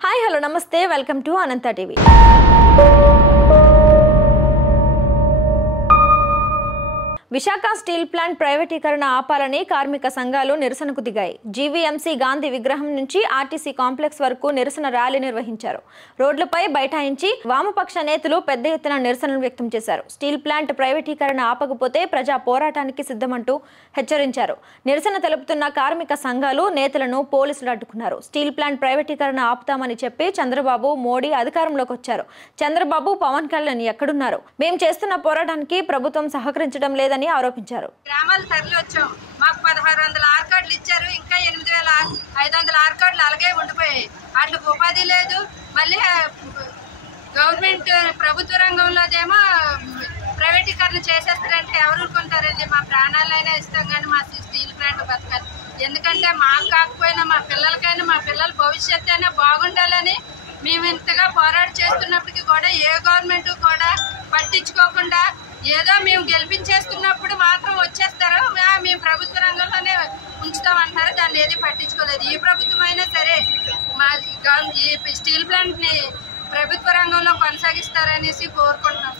Hi hello నమస్తే welcome to Anantha TV. Visakha steel plant ప్రైవేటీకరణ ఆపాలని కార్మిక సంఘాలు నిరసనకు దిగాయి। జీవీఎంసీ గాంధీ విగ్రహం నుంచి ఆర్టీసీ కాంప్లెక్స్ వరకు నిరసన ర్యాలీ నిర్వహించారు। రోడ్లపై బైఠాయించి వామపక్ష నేతలు పెద్ద ఎత్తున నిరసనలు వ్యక్తం చేశారు। స్టీల్ ప్లాంట్ ప్రైవేటీకరణ ఆపకపోతే ప్రజా పోరాటానికి సిద్ధమంటూ హెచ్చరించారు। నిరసన తెలుపుతున్న కార్మిక సంఘాలు నేతలను పోలీసులు అడ్డుకున్నారు। స్టీల్ ప్లాంట్ ప్రైవేటీకరణ ఆపుతామని చెప్పి చంద్రబాబు మోడీ అధికారంలోకి వచ్చారు। చంద్రబాబు పవన్ కళ్యాణ్ ఎక్కడున్నారు? మేము చేస్తున్న పోరాటానికి ప్రభుత్వం సహకరించడం లేదని ఆరోపించారు। గ్రామాలు తరలి వచ్చాం, మాకు 1600 ఆర్ కార్డులు ఇచ్చారు, ఇంకా 8500 ఆర్ కార్డులు అలాగే ఉండిపోయాయి। వాటికి ఉపాధి లేదు। మళ్ళీ గవర్నమెంట్ ప్రభుత్వ రంగంలోదేమో ప్రైవేటీకరణ చేసేస్తారంటే ఎవరు ఊరుకుంటారండి? మా ప్రాణాలైనా ఇస్తాం కానీ మా స్టీల్ ప్లాంట్ బతకాలి। ఎందుకంటే మాకు కాకపోయినా మా పిల్లలకైనా, మా పిల్లల భవిష్యత్తు అయినా బాగుండాలని మేము ఇంతగా పోరాటం చేస్తున్నప్పటికీ కూడా ఏ గవర్నమెంట్ కూడా పట్టించుకోకుండా ఏదో మేము గెలిపించేస్తున్నప్పుడు మాత్రం వచ్చేస్తారు, మేము ప్రభుత్వ రంగంలోనే ఉంచుతామంటారు। దాన్ని ఏది పట్టించుకోలేదు। ఈ ప్రభుత్వం అయినా సరే మా ఈ స్టీల్ ప్లాంట్ ని ప్రభుత్వ రంగంలో కొనసాగిస్తారనేసి కోరుకుంటున్నాం।